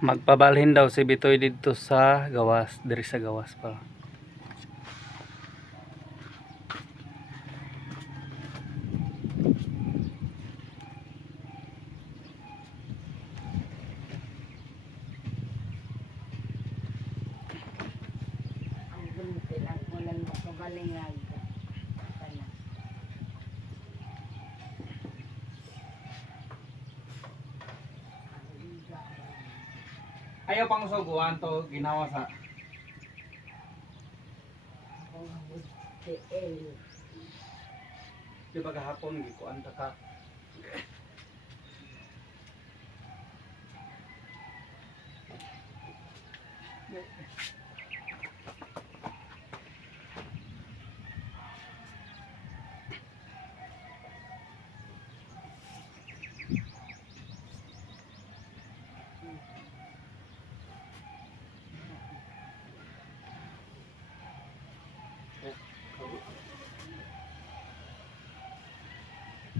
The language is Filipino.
Magpabalhin daw si Bitoy dito sa gawas, diri sa gawas pa. Ang gunting ang ulan mo kabalingag. Pala. Ayaw pang usuguan to ginawa sa Ang gunting. di ba kahapon gikuan ta ka.